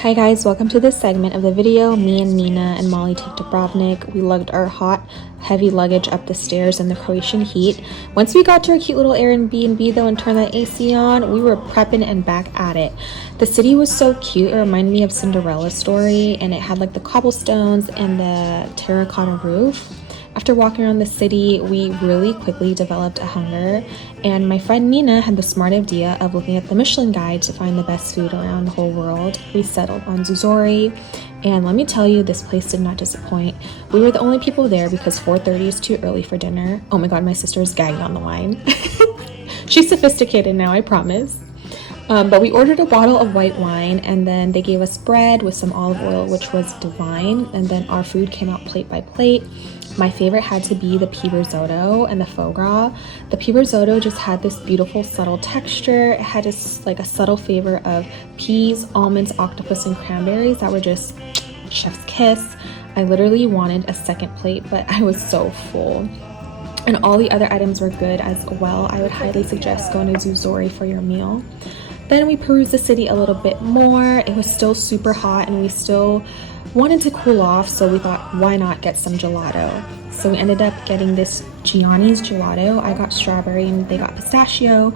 Hi guys, welcome to this segment of the video. Me and Nina and Molly took Dubrovnik. We lugged our hot, heavy luggage up the stairs in the Croatian heat. Once we got to our cute little Airbnb though and turned that AC on, we were prepping and back at it. The city was so cute. It reminded me of Cinderella's story, and it had like the cobblestones and the terracotta roof. After walking around the city, we really quickly developed a hunger, and my friend Nina had the smart idea of looking at the Michelin guide to find the best food around the whole world. We settled on Zuzori, and let me tell you, this place did not disappoint. We were the only people there because 4:30 is too early for dinner. Oh my god, my sister is gagging on the wine. She's sophisticated now, I promise. But we ordered a bottle of white wine, and then they gave us bread with some olive oil, which was divine, and then our food came out plate by plate. My favorite had to be the pea risotto and the foie gras. The pea risotto just had this beautiful subtle texture. It had just like a subtle flavor of peas, almonds, octopus, and cranberries that were just chef's kiss. I literally wanted a second plate, but I was so full. And all the other items were good as well. I would highly suggest going to Zuzori for your meal. Then we perused the city a little bit more. It was still super hot and we still wanted to cool off, so we thought, why not get some gelato? So we ended up getting this Gianni's gelato. I got strawberry and they got pistachio.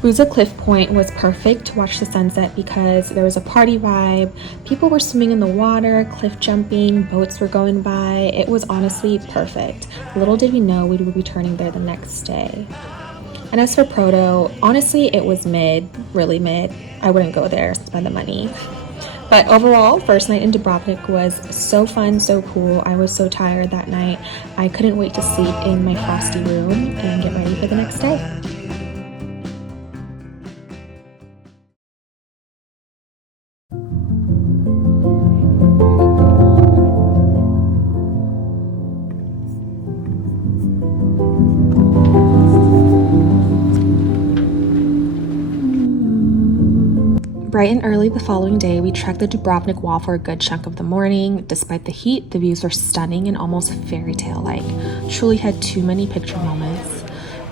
Buza Cliff Point was perfect to watch the sunset because there was a party vibe. People were swimming in the water, cliff jumping, boats were going by. It was honestly perfect. Little did we know we would be returning there the next day. And as for Proto, honestly, it was mid, really mid. I wouldn't go there, spend the money. But overall, first night in Dubrovnik was so fun, so cool. I was so tired that night. I couldn't wait to sleep in my frosty room and get ready for the next day. Bright and early the following day, we trekked the Dubrovnik wall for a good chunk of the morning. Despite the heat, the views were stunning and almost fairy tale-like. Truly had too many picture moments.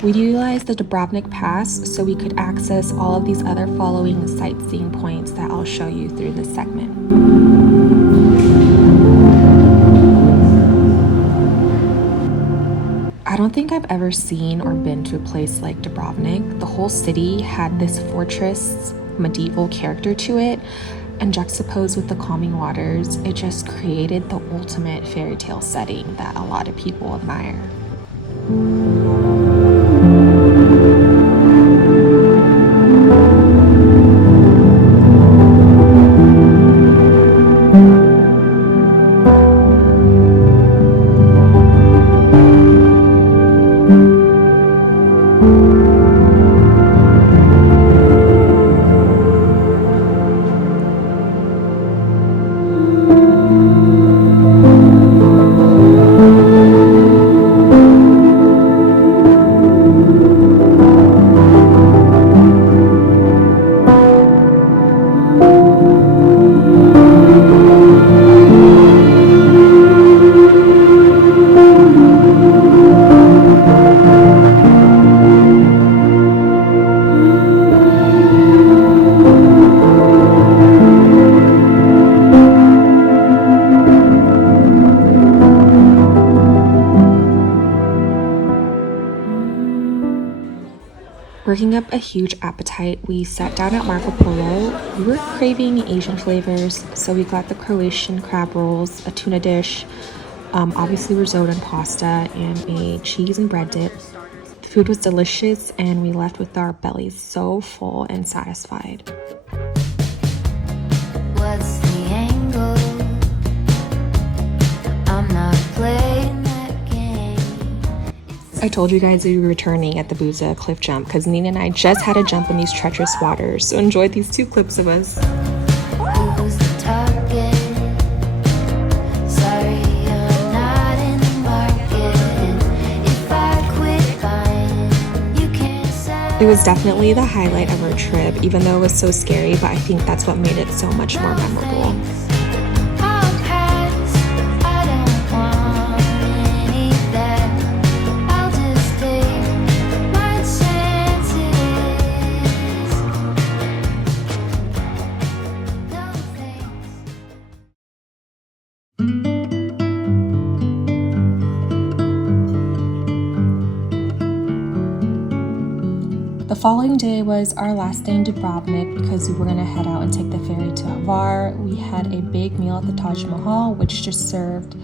We utilized the Dubrovnik Pass so we could access all of these other following sightseeing points that I'll show you through this segment. I don't think I've ever seen or been to a place like Dubrovnik. The whole city had this fortress medieval character to it, and juxtaposed with the calming waters, it just created the ultimate fairy tale setting that a lot of people admire. Working up a huge appetite, we sat down at Marco Polo. We were craving Asian flavors, so we got the Croatian crab rolls, a tuna dish, obviously risotto and pasta, and a cheese and bread dip. The food was delicious, and we left with our bellies so full and satisfied. What's the angle? I'm not playing that game. I told you guys we were returning at the Buza cliff jump because Nina and I just had a jump in these treacherous waters, so enjoyed these 2 clips of us. It was definitely the highlight of our trip, even though it was so scary, but I think that's what made it so much more memorable. The following day was our last day in Dubrovnik because we were going to head out and take the ferry to Hvar. We had a big meal at the Taj Mahal, which just served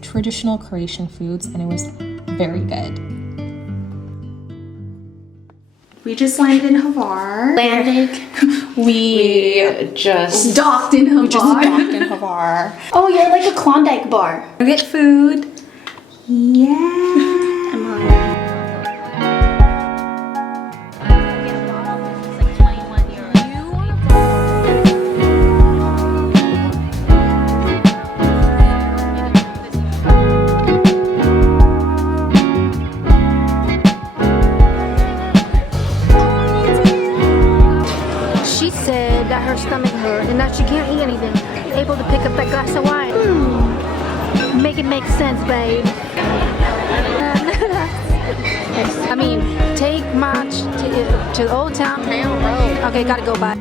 traditional Croatian foods, and it was very good. We just landed in Hvar. We just docked in Hvar. Oh, you're like a Klondike bar. Get food. Yeah. I'm on. She said that her stomach hurt and that she can't eat anything. Able to pick up that glass of wine. Make it make sense, babe. I mean, take March to Old Town Road. Okay, gotta go by.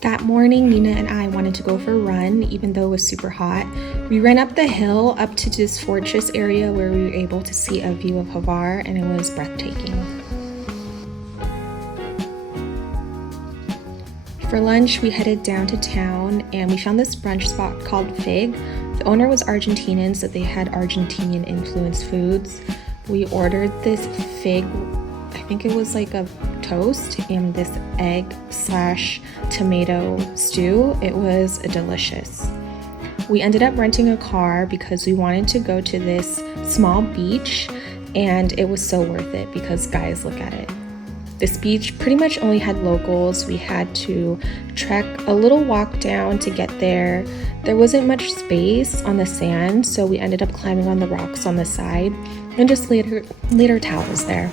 That morning, Nina and I wanted to go for a run, even though it was super hot. We ran up the hill up to this fortress area where we were able to see a view of Hvar, and it was breathtaking. For lunch, we headed down to town and we found this brunch spot called Fig. The owner was Argentinian, so they had Argentinian influenced foods. We ordered this fig, I think it was like a toast, and this egg/tomato stew. It was delicious. We ended up renting a car because we wanted to go to this small beach, and it was so worth it because guys, look at it. This beach pretty much only had locals. We had to trek a little walk down to get there. There wasn't much space on the sand, so we ended up climbing on the rocks on the side and just laid our towels there.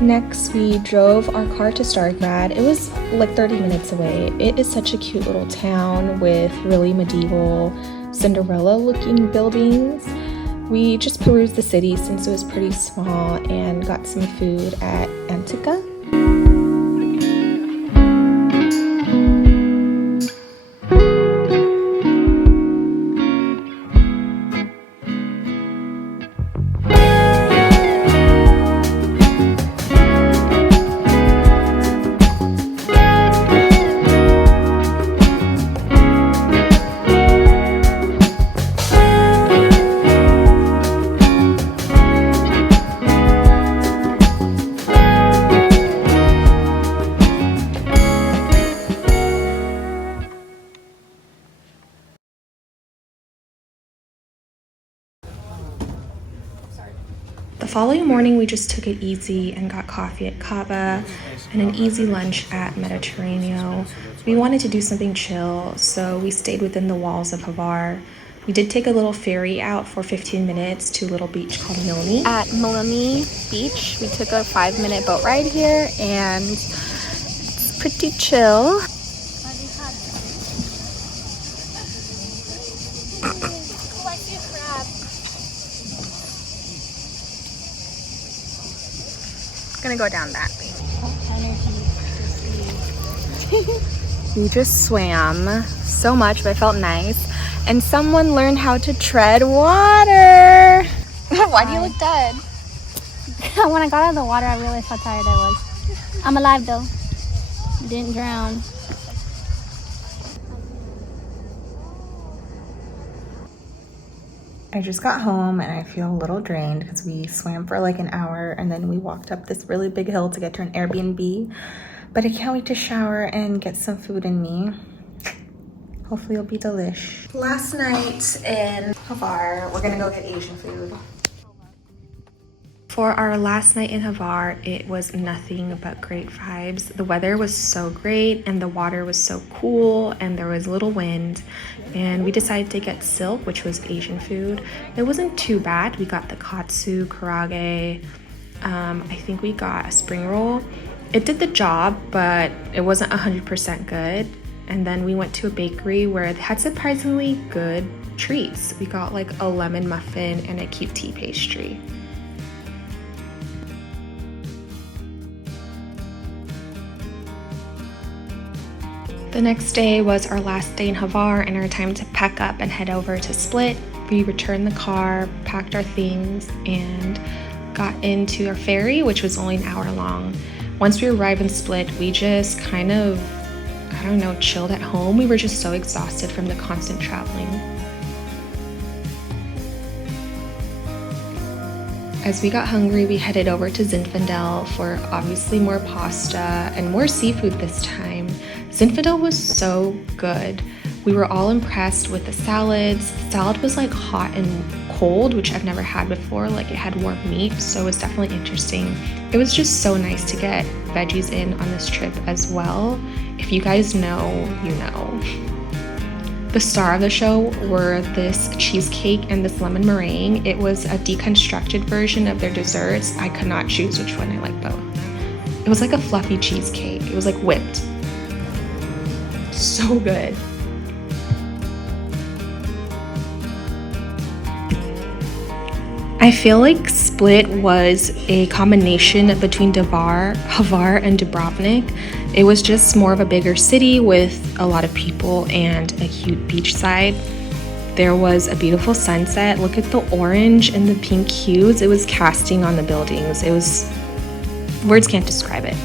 Next, we drove our car to Stargrad. It was like 30 minutes away. It is such a cute little town with really medieval Cinderella-looking buildings. We just perused the city since it was pretty small and got some food at Antica. The following morning, we just took it easy and got coffee at Cava and an easy lunch at Mediterraneo. We wanted to do something chill, so we stayed within the walls of Hvar. We did take a little ferry out for 15 minutes to a little beach called Milne. At Milne Beach, we took a 5-minute boat ride here, and it's pretty chill. Gonna go down that way. We just swam so much, but it felt nice. And someone learned how to tread water. Why do you look dead? When I got out of the water, I realized how tired I was. I'm alive though. Didn't drown. I just got home and I feel a little drained because we swam for like an hour and then we walked up this really big hill to get to an Airbnb. But I can't wait to shower and get some food in me. Hopefully it'll be delish. Last night in Hvar, we're gonna go get Asian food. For our last night in Hvar, it was nothing but great vibes. The weather was so great and the water was so cool and there was little wind. And we decided to get silk, which was Asian food. It wasn't too bad. We got the katsu, karaage. I think we got a spring roll. It did the job, but it wasn't 100% good. And then we went to a bakery where it had surprisingly good treats. We got like a lemon muffin and a cute tea pastry. The next day was our last day in Hvar and our time to pack up and head over to Split. We returned the car, packed our things, and got into our ferry, which was only an hour long. Once we arrived in Split, we just kind of, I don't know, chilled at home. We were just so exhausted from the constant traveling. As we got hungry, we headed over to Zinfandel for obviously more pasta and more seafood this time. Zinfandel was so good. We were all impressed with the salads. The salad was like hot and cold, which I've never had before. Like it had warm meat, so it was definitely interesting. It was just so nice to get veggies in on this trip as well. If you guys know, you know. The star of the show were this cheesecake and this lemon meringue. It was a deconstructed version of their desserts. I could not choose which one. I like both. It was like a fluffy cheesecake. It was like whipped. So good. I feel like Split was a combination between Hvar and Dubrovnik. It was just more of a bigger city with a lot of people and a cute beach side. There was a beautiful sunset. Look at the orange and the pink hues. It was casting on the buildings. Words can't describe it.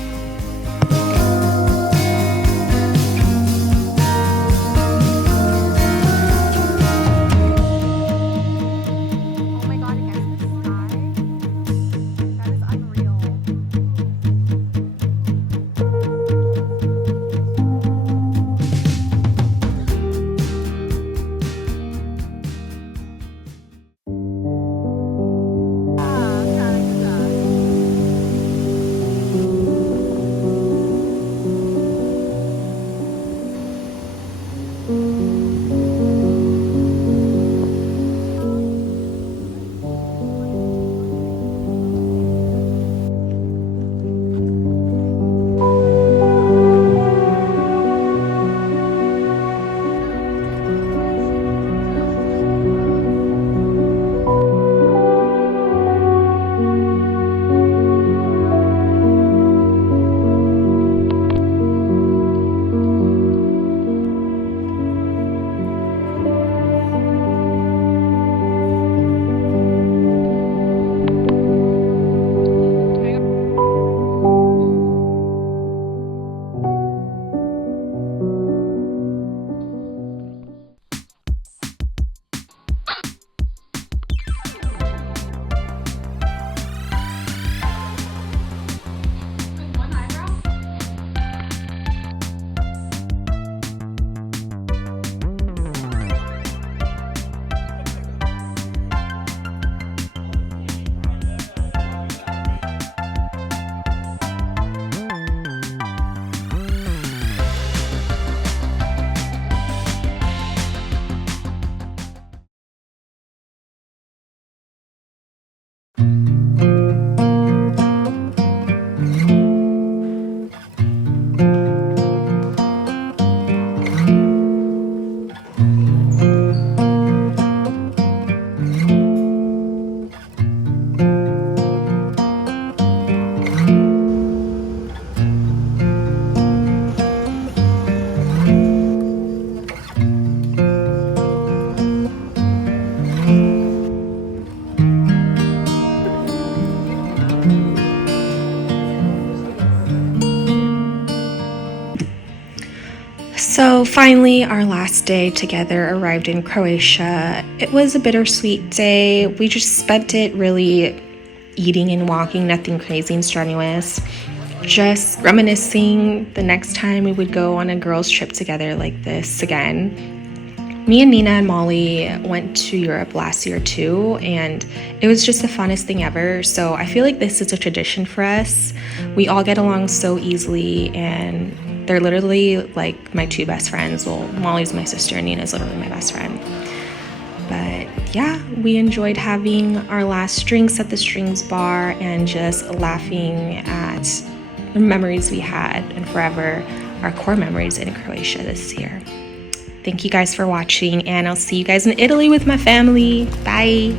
So finally, our last day together arrived in Croatia. It was a bittersweet day. We just spent it really eating and walking, nothing crazy and strenuous. Just reminiscing the next time we would go on a girls' trip together like this again. Me and Nina and Molly went to Europe last year too, and it was just the funnest thing ever. So I feel like this is a tradition for us. We all get along so easily, and they're literally like my two best friends. Well, Molly's my sister and Nina's literally my best friend. But yeah, we enjoyed having our last drinks at the Strings bar and just laughing at the memories we had and forever our core memories in Croatia this year. Thank you guys for watching, and I'll see you guys in Italy with my family. Bye.